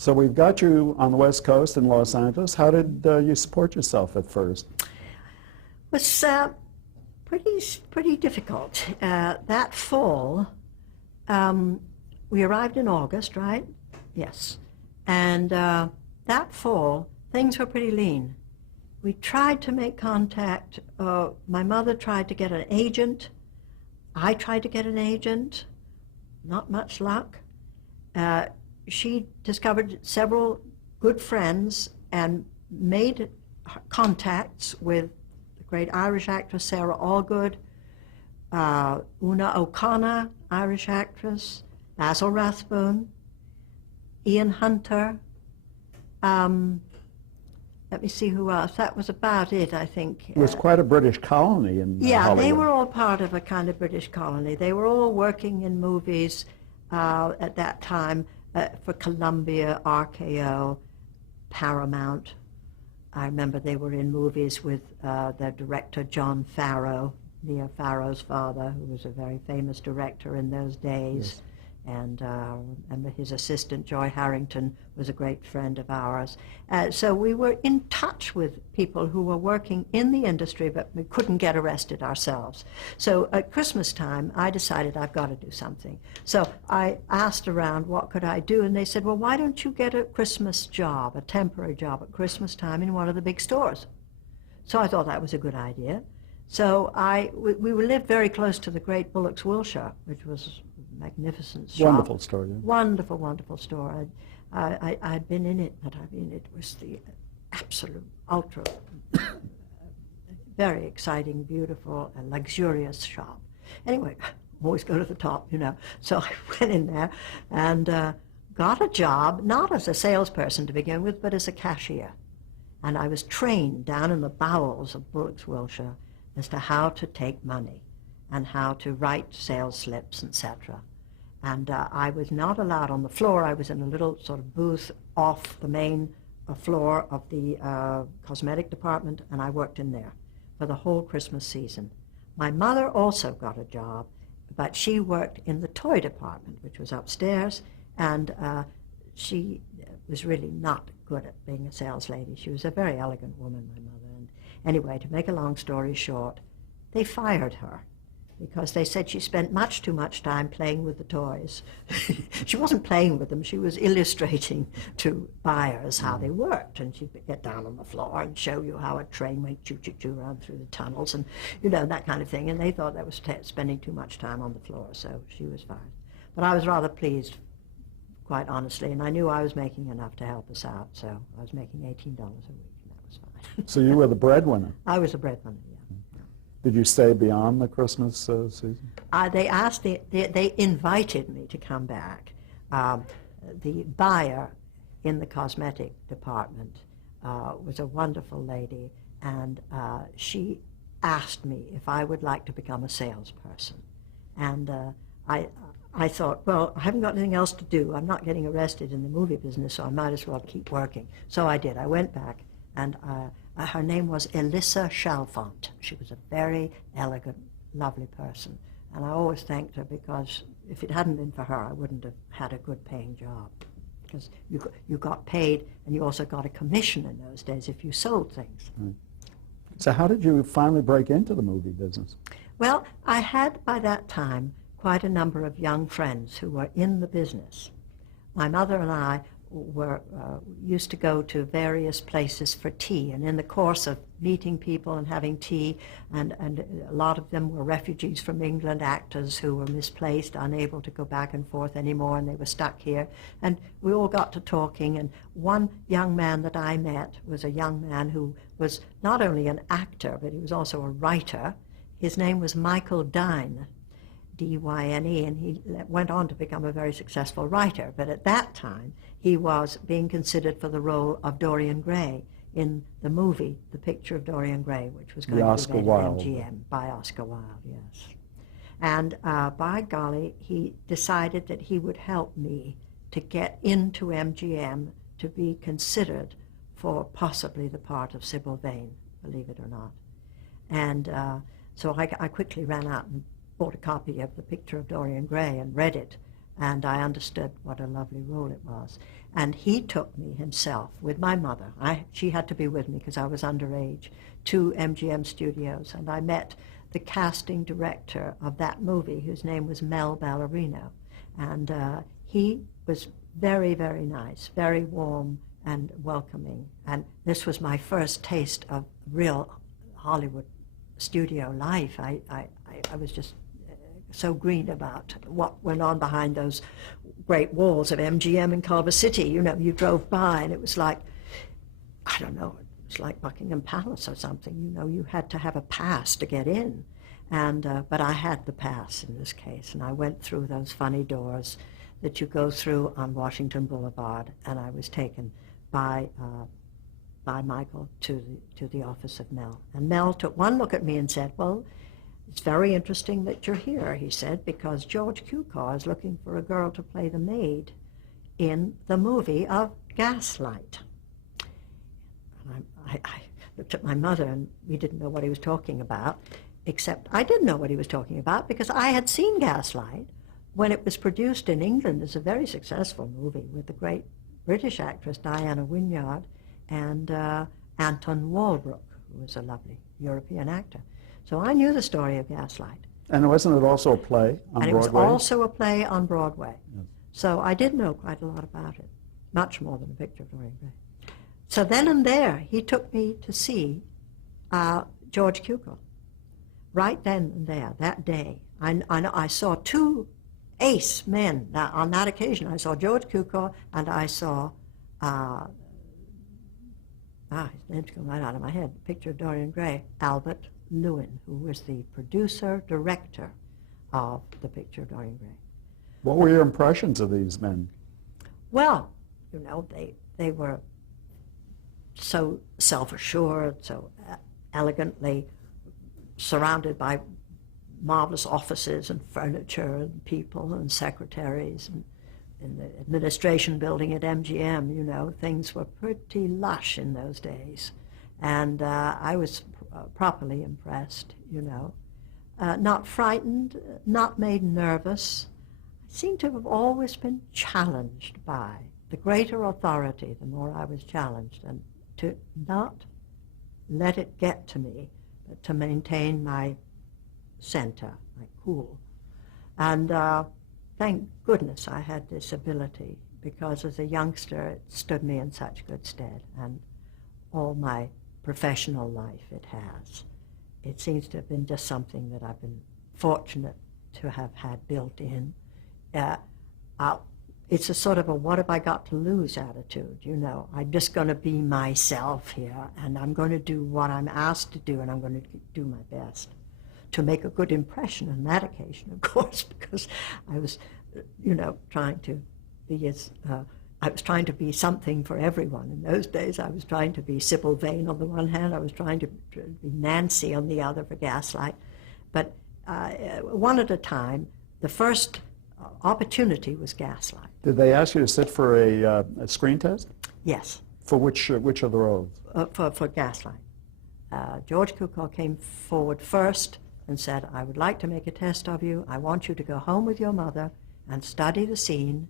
So we've got you on the West Coast in Los Angeles. How did you support yourself at first? It was pretty difficult. That fall, we arrived in August, right? Yes. And that fall, things were pretty lean. We tried to make contact. My mother tried to get an agent. I tried to get an agent. Not much luck. She discovered several good friends and made contacts with the great Irish actress Sarah Allgood, Una O'Connor, Irish actress, Basil Rathbone, Ian Hunter. Let me see who else. That was about it, I think. It was quite a British colony in Hollywood. They were all part of a kind of British colony. They were all working in movies at that time for Columbia, RKO, Paramount. I remember they were in movies with their director, John Farrow, Mia Farrow's father, who was a very famous director in those days. Yes. And his assistant, Joy Harrington, was a great friend of ours. So we were in touch with people who were working in the industry, but we couldn't get arrested ourselves. So at Christmas time, I decided I've got to do something. So I asked around what could I do, and they said, well, why don't you get a Christmas job, a temporary job at Christmas time in one of the big stores? So I thought that was a good idea. So we lived very close to the great Bullock's Wilshire, which was magnificent shop. Wonderful store, yeah. Wonderful, wonderful store. I'd been in it, but I mean, it was the absolute ultra, very exciting, beautiful, and luxurious shop. Anyway, always go to the top, you know. So I went in there and got a job, not as a salesperson to begin with, but as a cashier. And I was trained down in the bowels of Bullock's Wilshire as to how to take money and how to write sales slips, etc. And I was not allowed on the floor. I was in a little sort of booth off the main floor of the cosmetic department, and I worked in there for the whole Christmas season. My mother also got a job, but she worked in the toy department, which was upstairs, and she was really not good at being a sales lady. She was a very elegant woman, my mother. And anyway, to make a long story short, they fired her, because they said she spent much too much time playing with the toys. She wasn't playing with them, she was illustrating to buyers how they worked, and she'd get down on the floor and show you how a train went choo-choo-choo around through the tunnels and, you know, that kind of thing, and they thought that was spending too much time on the floor, so she was fired. But I was rather pleased, quite honestly, and I knew I was making enough to help us out, so I was making $18 a week, and that was fine. So you were the breadwinner? I was the breadwinner, yeah. Did you stay beyond the Christmas season? They invited me to come back. The buyer in the cosmetic department was a wonderful lady, and she asked me if I would like to become a salesperson. And I thought, well, I haven't got anything else to do. I'm not getting arrested in the movie business, so I might as well keep working. So I did. I went back, and her name was Elissa Chalfont. She was a very elegant, lovely person. And I always thanked her, because if it hadn't been for her, I wouldn't have had a good paying job. Because you got paid, and you also got a commission in those days if you sold things. Right. So how did you finally break into the movie business? Well, I had by that time quite a number of young friends who were in the business. My mother and I were used to go to various places for tea, and in the course of meeting people and having tea, and a lot of them were refugees from England, actors who were misplaced, unable to go back and forth anymore, and they were stuck here, and we all got to talking. And one young man that I met was a young man who was not only an actor, but he was also a writer. His name was Michael Dyne, D-Y-N-E, and he went on to become a very successful writer. But at that time, he was being considered for the role of Dorian Gray in the movie, The Picture of Dorian Gray, which was going to be made at MGM by Oscar Wilde, yes. And by golly, he decided that he would help me to get into MGM to be considered for possibly the part of Sybil Vane, believe it or not. And so I quickly ran out and bought a copy of The Picture of Dorian Gray and read it, and I understood what a lovely role it was. And he took me himself with my mother. She had to be with me because I was underage, to MGM Studios, and I met the casting director of that movie, whose name was Mel Ballerino. And he was very, very nice, very warm and welcoming. And this was my first taste of real Hollywood studio life. I was just so green about what went on behind those great walls of MGM in Culver City. You know, you drove by and it was like, I don't know, it was like Buckingham Palace or something. You know, you had to have a pass to get in. And but I had the pass in this case, and I went through those funny doors that you go through on Washington Boulevard, and I was taken by Michael to the office of Mel. And Mel took one look at me and said, "Well, it's very interesting that you're here," he said, "because George Cukor is looking for a girl to play the maid in the movie of Gaslight." And I looked at my mother, and we didn't know what he was talking about, except I did know what he was talking about because I had seen Gaslight when it was produced in England as a very successful movie with the great British actress Diana Wynyard and Anton Walbrook, who was a lovely European actor. So I knew the story of Gaslight. And wasn't it also a play on And Broadway? it was also a play on Broadway. Yes. So I did know quite a lot about it, much more than A Picture of Dorian Gray. So then and there, he took me to see George Cukor. Right then and there, that day, I saw two ace men. Now, on that occasion, I saw George Cukor and I saw, his name's come right out of my head, Picture of Dorian Gray, Albert Lewin, who was the producer, director of The Picture of Dorian Gray. What were your impressions of these men? Well, you know, they were so self-assured, so elegantly surrounded by marvelous offices and furniture and people and secretaries, and in the administration building at MGM, you know, things were pretty lush in those days. And I was properly impressed, you know. Not frightened, not made nervous. I seem to have always been challenged by the greater authority, the more I was challenged, and to not let it get to me, but to maintain my center, my cool. And thank goodness I had this ability, because as a youngster it stood me in such good stead, and all my professional life it has. It seems to have been just something that I've been fortunate to have had built in. It's a sort of a what have I got to lose attitude, you know. I'm just going to be myself here, and I'm going to do what I'm asked to do, and I'm going to do my best to make a good impression on that occasion, of course, because I was, you know, trying to be something for everyone. In those days, I was trying to be Sybil Vane on the one hand, I was trying to be Nancy on the other for Gaslight. But one at a time, the first opportunity was Gaslight. Did they ask you to sit for a screen test? Yes. For which of the roles? For Gaslight. George Cukor came forward first and said, "I would like to make a test of you. I want you to go home with your mother and study the scene."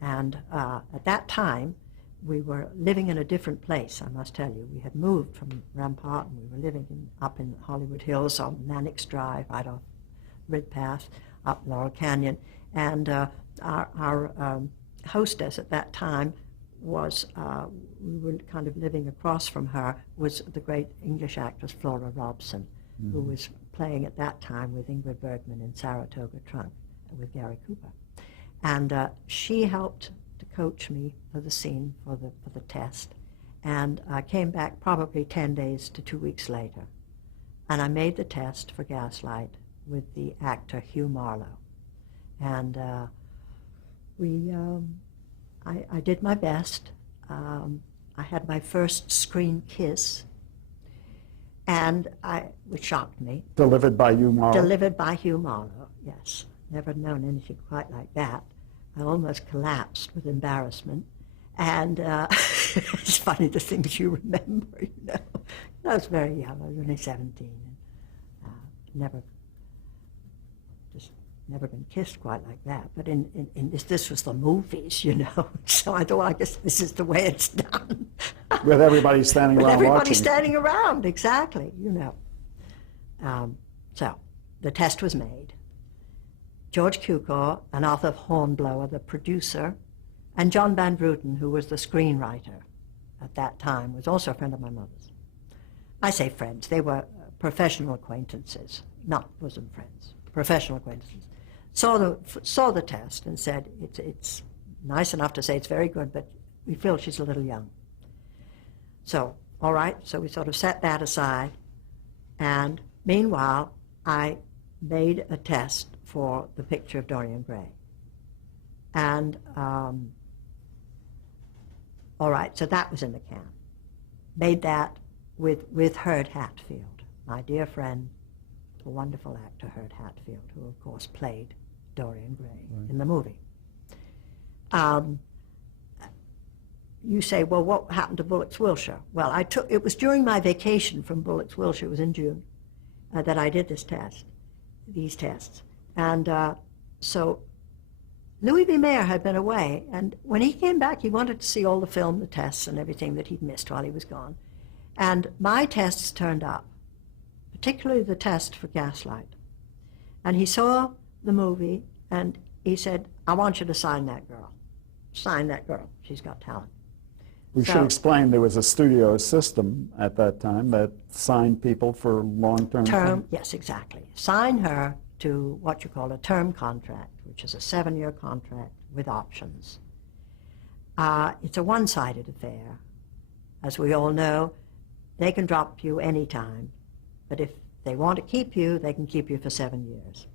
And at that time, we were living in a different place, I must tell you. We had moved from Rampart, and we were living up in Hollywood Hills on Mannix Drive, right off Ridpath, up Laurel Canyon. And our hostess at that time was, we were kind of living across from her, was the great English actress Flora Robson, who was playing at that time with Ingrid Bergman in Saratoga Trunk with Gary Cooper. And she helped to coach me for the scene, for the test. And I came back probably 10 days to 2 weeks later. And I made the test for Gaslight with the actor Hugh Marlowe. And I did my best. I had my first screen kiss, and which shocked me. Delivered by Hugh Marlowe? Delivered by Hugh Marlowe, yes. Never known anything quite like that. I almost collapsed with embarrassment. And it's funny the things you remember, you know. I was very young. I was only 17. And, never, just never been kissed quite like that, but in this was the movies, you know. So I thought, I guess this is the way it's done. With everybody standing With around everybody watching. standing around, exactly, you know. So the test was made. George Cukor and Arthur Hornblower, the producer, and John Van Bruten, who was the screenwriter at that time, was also a friend of my mother's. I say friends, they were professional acquaintances, not bosom friends, professional acquaintances. Saw the test and said, it's nice enough to say it's very good, but we feel she's a little young. So, all right, so we sort of set that aside, and meanwhile, I made a test for the picture of Dorian Gray. And, all right, so that was in the can. Made that with Hurd Hatfield, my dear friend, the wonderful actor Hurd Hatfield, who of course played Dorian Gray in the movie. You say, well, what happened to Bullocks, Wiltshire? Well, it was during my vacation from Bullocks, Wiltshire, it was in June, that I did these tests. And so Louis B. Mayer had been away, and when he came back, he wanted to see all the film, the tests, and everything that he'd missed while he was gone. And my tests turned up, particularly the test for Gaslight. And he saw the movie, and he said, I want you to sign that girl. Sign that girl. She's got talent. We should explain there was a studio system at that time that signed people for long-term term. Yes, exactly. Sign her to what you call a term contract, which is a 7-year contract with options. It's a one-sided affair. As we all know, they can drop you anytime, but if they want to keep you, they can keep you for 7 years.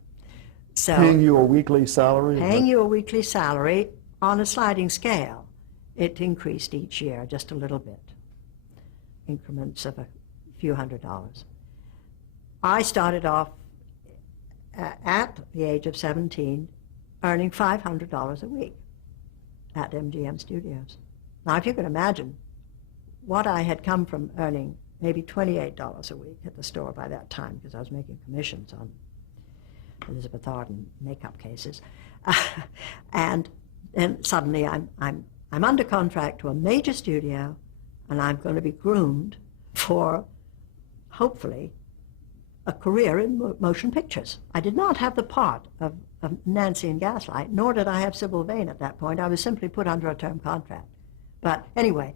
So paying you a weekly salary? Paying you a weekly salary on a sliding scale. It increased each year just a little bit, increments of a few $100s. I started off at the age of 17 earning $500 a week at MGM Studios. Now, if you can imagine what I had come from earning maybe $28 a week at the store by that time, because I was making commissions on Elizabeth Arden makeup cases, and suddenly I'm under contract to a major studio, and I'm going to be groomed for, hopefully, a career in motion pictures. I did not have the part of Nancy in Gaslight, nor did I have Sybil Vane at that point. I was simply put under a term contract. But anyway.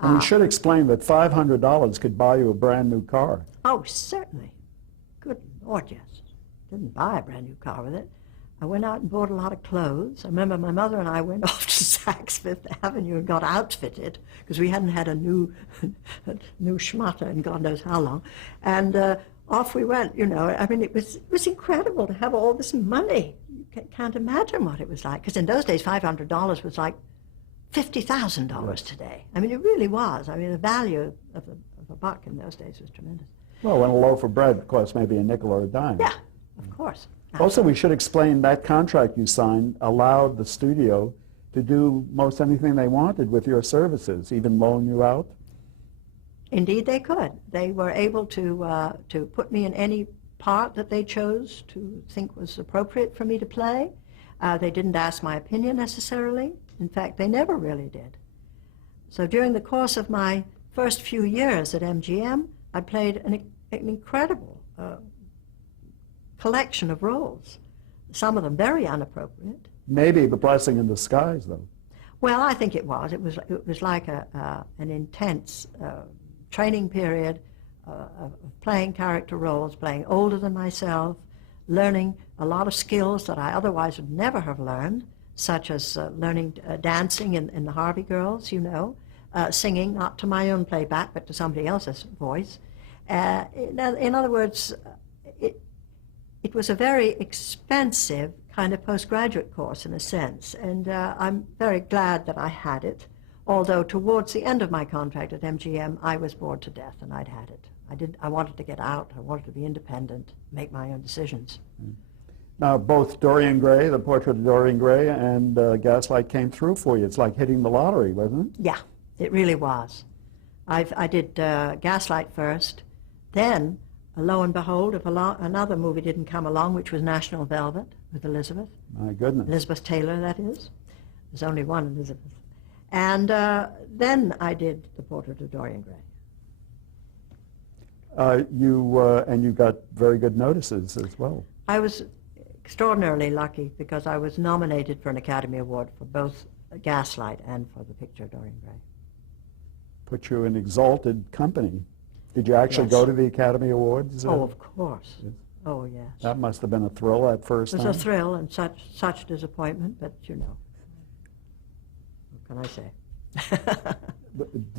And we should explain that $500 could buy you a brand new car. Oh, certainly. Good Lord, yes. Didn't buy a brand new car with it. I went out and bought a lot of clothes. I remember my mother and I went off to Saks Fifth Avenue and got outfitted because we hadn't had a new schmutter in God knows how long. And off we went, you know. I mean, it was incredible to have all this money. You can't imagine what it was like. Because in those days, $500 was like $50,000 today. I mean, it really was. I mean, the value of a buck in those days was tremendous. Well, when a loaf of bread cost maybe a nickel or a dime. Yeah, of course. Also, we should explain that contract you signed allowed the studio to do most anything they wanted with your services, even loan you out. Indeed, they could. They were able to put me in any part that they chose to think was appropriate for me to play. They didn't ask my opinion necessarily. In fact, they never really did. So during the course of my first few years at MGM, I played an incredible collection of roles, some of them very inappropriate. Maybe the blessing in disguise, though. Well, I think it was. It was like an intense training period of playing character roles, playing older than myself, learning a lot of skills that I otherwise would never have learned, such as learning dancing in the Harvey Girls, you know, singing, not to my own playback, but to somebody else's voice. In other words, it was a very expensive kind of postgraduate course in a sense, and I'm very glad that I had it, although towards the end of my contract at MGM, I was bored to death, and I'd had it. I wanted to get out. I wanted to be independent, make my own decisions. Now, both Dorian Gray, the portrait of Dorian Gray, and Gaslight came through for you. It's like hitting the lottery, wasn't it? Yeah, it really was. I did Gaslight first. Then lo and behold, if another movie didn't come along, which was National Velvet with Elizabeth. My goodness. Elizabeth Taylor, that is. There's only one Elizabeth. And then I did The Portrait of Dorian Gray. And you got very good notices as well. I was extraordinarily lucky because I was nominated for an Academy Award for both Gaslight and for the picture Dorian Gray. Put you in exalted company. Did you actually Yes. go to the Academy Awards? Oh, of course. Yes. Oh, yes. That must have been a thrill at first It was time. a thrill and such disappointment, but you know, what can I say?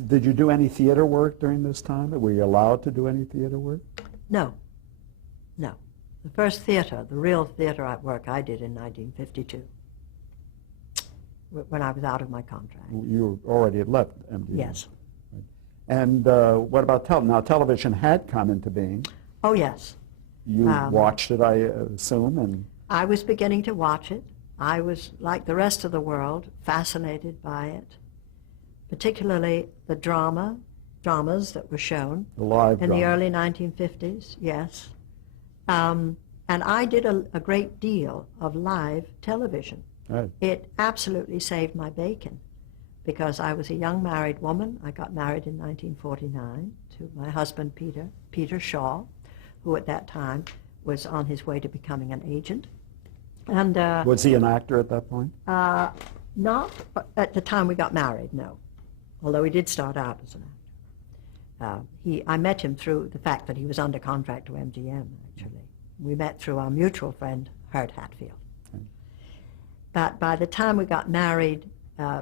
Did you do any theater work during this time? Were you allowed to do any theater work? No, no. The first theater, the real theater work I did in 1952, when I was out of my contract. You already had left MGM. Yes. Right. And what about now television had come into being. Oh, yes. You watched it, I assume, and I was beginning to watch it. I was, like the rest of the world, fascinated by it, particularly the dramas that were shown the live in drama. the early 1950s, yes. And I did a great deal of live television. Right. It absolutely saved my bacon because I was a young married woman. I got married in 1949 to my husband, Peter Shaw, who at that time was on his way to becoming an agent. And Was he an actor at that point? not at the time we got married, no. Although he did start out as an actor. I met him through the fact that he was under contract to MGM, actually. We met through our mutual friend, Hurt Hatfield. Okay. But by the time we got married,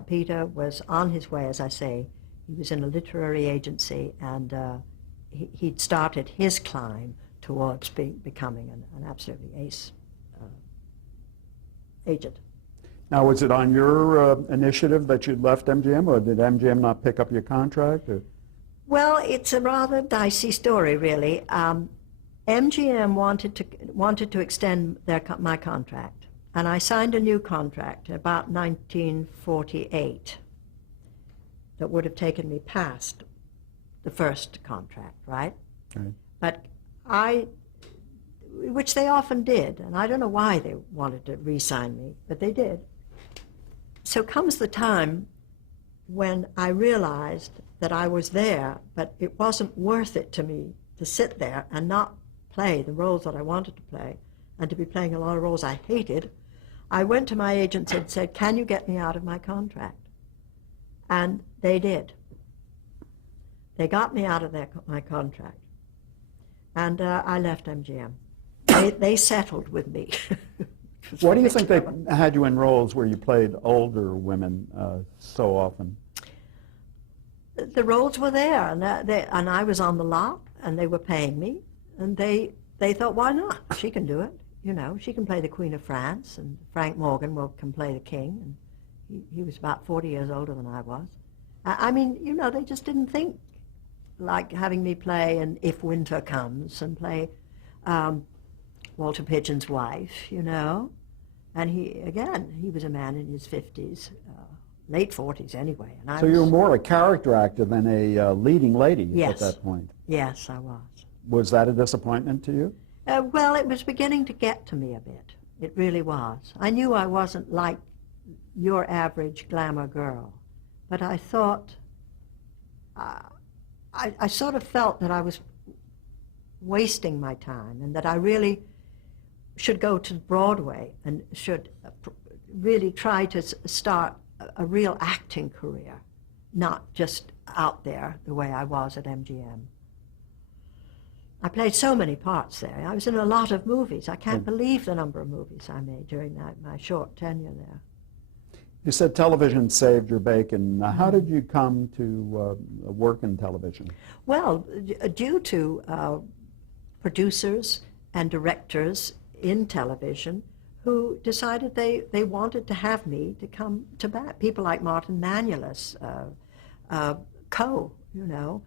Peter was on his way, as I say. He was in a literary agency, and he'd started his climb towards becoming an absolutely ace agent. Now, was it on your initiative that you left MGM, or did MGM not pick up your contract? Or? Well, it's a rather dicey story, really. MGM wanted to extend my contract, and I signed a new contract about 1948 that would have taken me past the first contract, right? Right. But which they often did, and I don't know why they wanted to re-sign me, but they did. So comes the time when I realized that I was there, but it wasn't worth it to me to sit there and not play the roles that I wanted to play, and to be playing a lot of roles I hated. I went to my agents and said, can you get me out of my contract? And they did. They got me out of my contract. And I left MGM. They settled with me. Why do you think they had you in roles where you played older women so often? The roles were there, and I was on the lot, and they were paying me, and they thought, why not? She can do it. You know, she can play the Queen of France, and Frank Morgan can play the King, and he was about 40 years older than I was. I mean, you know, they just didn't think like having me play and If Winter Comes and play Walter Pidgeon's wife, you know. And he was a man in his 50s, late 40s anyway. And So you were more a character actor than a leading lady Yes. at that point. Yes, I was. Was that a disappointment to you? Well, it was beginning to get to me a bit. It really was. I knew I wasn't like your average glamour girl, but I thought, I sort of felt that I was wasting my time and that I really should go to Broadway and should really try to start a real acting career, not just out there the way I was at MGM. I played so many parts there. I was in a lot of movies. I can't believe the number of movies I made during my short tenure there. You said television saved your bacon. How did you come to work in television? Well, due to producers and directors in television who decided they wanted to have me to come to bat. People like Martin Manulis, Coe, you know.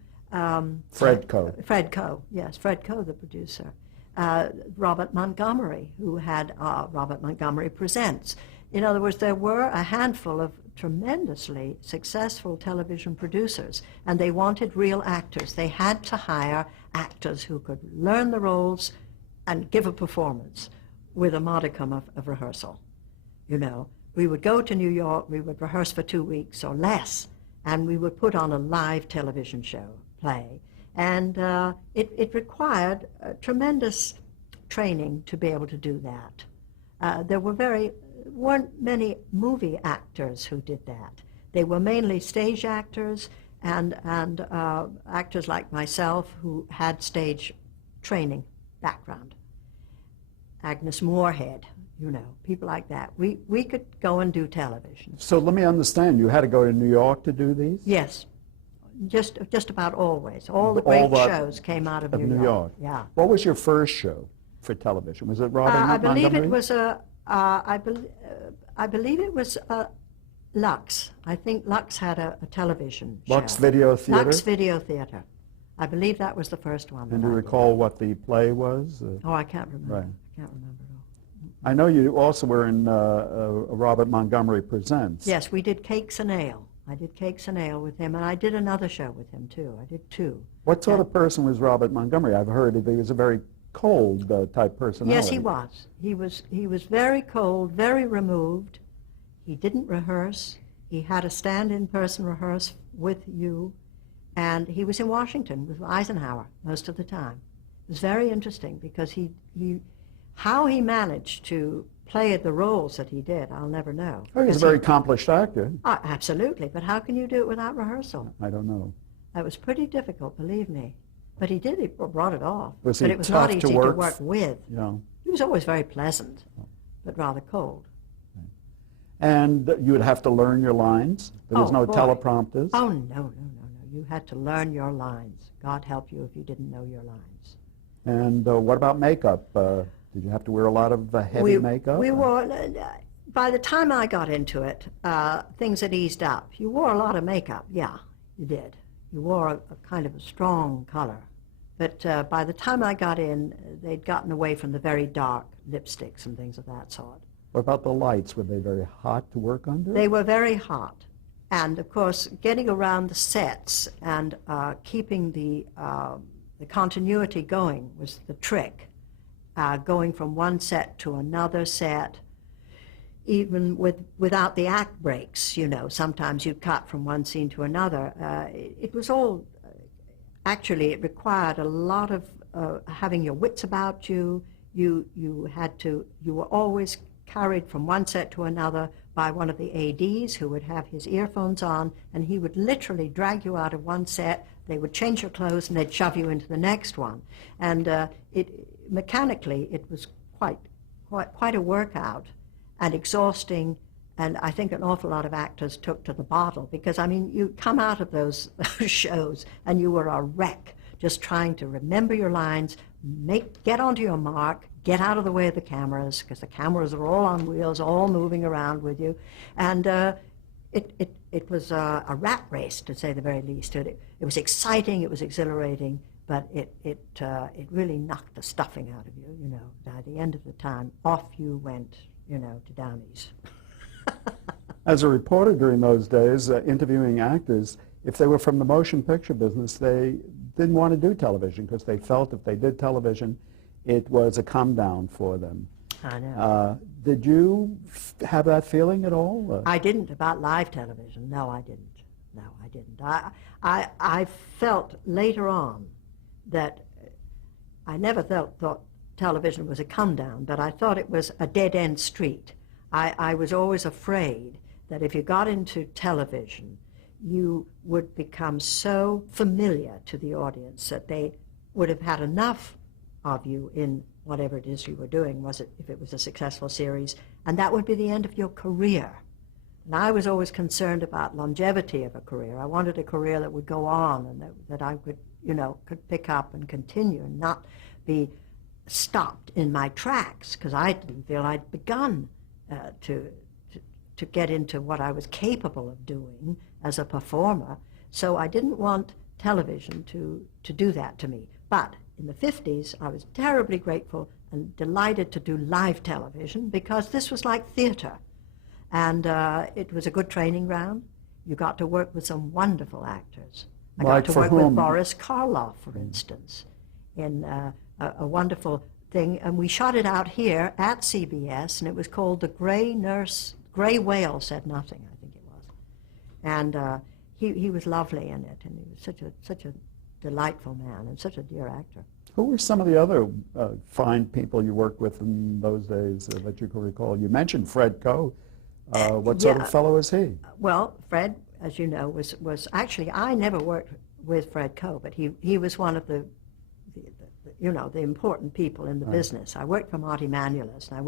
Fred Coe. Fred Coe, yes, Fred Coe, the producer. Robert Montgomery, who had Robert Montgomery Presents. In other words, there were a handful of tremendously successful television producers, and they wanted real actors. They had to hire actors who could learn the roles and give a performance with a modicum of rehearsal. You know, we would go to New York, we would rehearse for 2 weeks or less, and we would put on a live television show, play. And it required tremendous training to be able to do that. There weren't many movie actors who did that. They were mainly stage actors and actors like myself who had stage training background. Agnes Moorehead, you know, people like that. We could go and do television. So let me understand, you had to go to New York to do these? Yes, just about always. All the great shows came out of New York. Yeah. What was your first show for television? Was it Robert Montgomery? I believe it was I believe it was Lux. I think Lux had a television show. Lux Video Theater? Lux Video Theater. I believe that was the first one. And do you recall what the play was? Oh, I can't remember. Right. I can't remember at all. I know you also were in Robert Montgomery Presents. Yes, we did Cakes and Ale. I did Cakes and Ale with him, and I did another show with him, too. I did 2. What sort of person was Robert Montgomery? I've heard that he was a very cold type personality. Yes, he was. He was very cold, very removed. He didn't rehearse. He had a stand-in person rehearse with you, and he was in Washington with Eisenhower most of the time. It was very interesting because how he managed to play the roles that he did, I'll never know. Oh, he's a very accomplished actor. Oh, absolutely, but how can you do it without rehearsal? I don't know. It was pretty difficult, believe me. But he brought it off. Was he but it was tough not easy to work with. Yeah. He was always very pleasant, but rather cold. And you would have to learn your lines? There was no boy. teleprompters? Oh, no. You had to learn your lines. God help you if you didn't know your lines. And what about makeup? Did you have to wear a lot of heavy makeup? We wore, by the time I got into it, things had eased up. You wore a lot of makeup, yeah, you did. You wore a kind of a strong color. But by the time I got in, they'd gotten away from the very dark lipsticks and things of that sort. What about the lights? Were they very hot to work under? They were very hot. And, of course, getting around the sets and keeping the continuity going was the trick. Going from one set to another set, even without the act breaks, you know. Sometimes you'd cut from one scene to another. It was all, actually, it required a lot of having your wits about you. You were always carried from one set to another by one of the ADs who would have his earphones on, and he would literally drag you out of one set. They would change your clothes and they'd shove you into the next one. And mechanically, it was quite a workout and exhausting, and I think an awful lot of actors took to the bottle because, I mean, you come out of those shows and you were a wreck, just trying to remember your lines, get onto your mark, get out of the way of the cameras, because the cameras are all on wheels, all moving around with you, and it was a rat race, to say the very least. It was exciting, it was exhilarating, but it really knocked the stuffing out of you, you know. By the end of the time, off you went, you know, to Downey's. As a reporter during those days, interviewing actors, if they were from the motion picture business, they didn't want to do television because they felt if they did television, it was a come down for them. I know. Did you have that feeling at all? I didn't about live television. No, I didn't. No, I didn't. I felt later on that I never thought television was a come down, but I thought it was a dead end street. I was always afraid that if you got into television, you would become so familiar to the audience that they would have had enough of you in whatever it is you were doing, if it was a successful series, and that would be the end of your career. And I was always concerned about longevity of a career. I wanted a career that would go on and that I could, you know, could pick up and continue and not be stopped in my tracks, because I didn't feel I'd begun to get into what I was capable of doing as a performer. So I didn't want television to do that to me. But in the 50s, I was terribly grateful and delighted to do live television because this was like theater. And it was a good training ground. You got to work with some wonderful actors. I Like got to for work whom? with Boris Karloff, for instance, in a wonderful thing. And we shot it out here at CBS, and it was called The Gray Whale Said Nothing, I think it was. And he was lovely in it, and he was such a delightful man and such a dear actor. Who were some of the other fine people you worked with in those days that you can recall? You mentioned Fred Coe. What sort of fellow is he? Well, Fred, as you know, was actually, I never worked with Fred Coe, but he was one of the important people in the business. I worked for Marty Manulis, and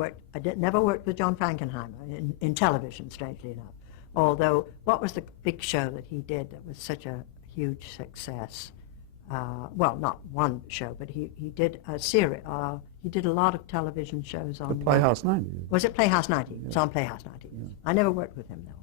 never worked with John Frankenheimer in television, strangely enough. Although, what was the big show that he did that was such a huge success? Well, not one show, but he did a series. He did a lot of television shows on... The Playhouse 90. Was it Playhouse 90? It was on Playhouse 90. Yeah. I never worked with him, though.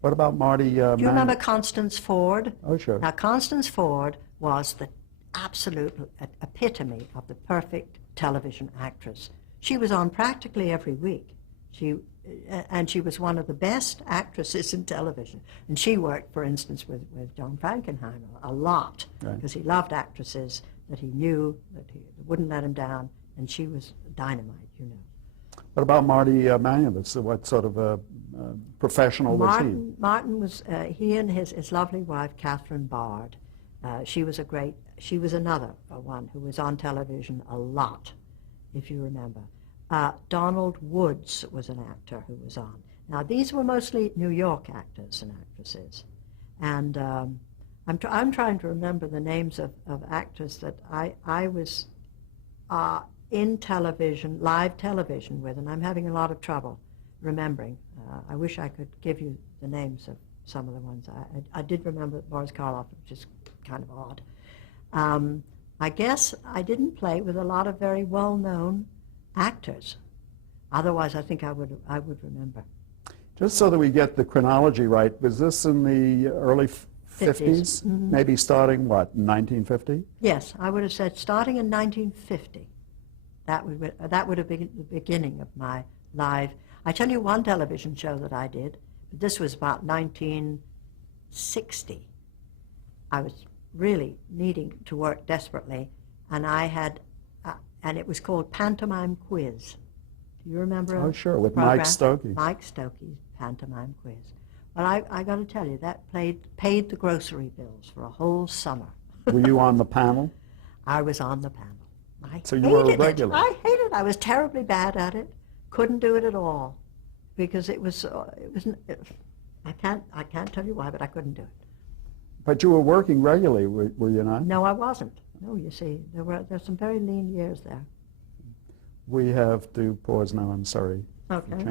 What about Marty Do you remember Constance Ford? Oh, sure. Now, Constance Ford was the absolute epitome of the perfect television actress. She was on practically every week. And she was one of the best actresses in television. And she worked, for instance, with John Frankenheimer a lot, because he loved actresses that he knew that he wouldn't let him down, and she was dynamite, you know. What about Marty Manulis? What sort of a professional was he? Martin was, he and his lovely wife, Catherine Bard, she was another one who was on television a lot, if you remember. Donald Woods was an actor who was on. Now, these were mostly New York actors and actresses. And I'm trying to remember the names of actors that I was in television, live television with, and I'm having a lot of trouble remembering. I wish I could give you the names of some of the ones. I did remember Boris Karloff, which is kind of odd. I guess I didn't play with a lot of very well-known actors. Otherwise, I think I would remember. Just so that we get the chronology right, was this in the early 50s? Mm-hmm. Maybe starting, what, 1950? Yes, I would have said starting in 1950. That would have been the beginning of my live. I tell you one television show that I did, but this was about 1960. I was really needing to work desperately, and I had and it was called Pantomime Quiz. Do you remember? Oh, sure, with program? Mike Stokey. Mike Stokey's Pantomime Quiz. Well, I got to tell you, that paid the grocery bills for a whole summer. Were you on the panel? I was on the panel. So you were a regular. I hated it. I was terribly bad at it. Couldn't do it at all, because it was. I can't tell you why, but I couldn't do it. But you were working regularly, were you not? No, I wasn't. No, you see, there's some very lean years there. We have to pause now, I'm sorry. Okay.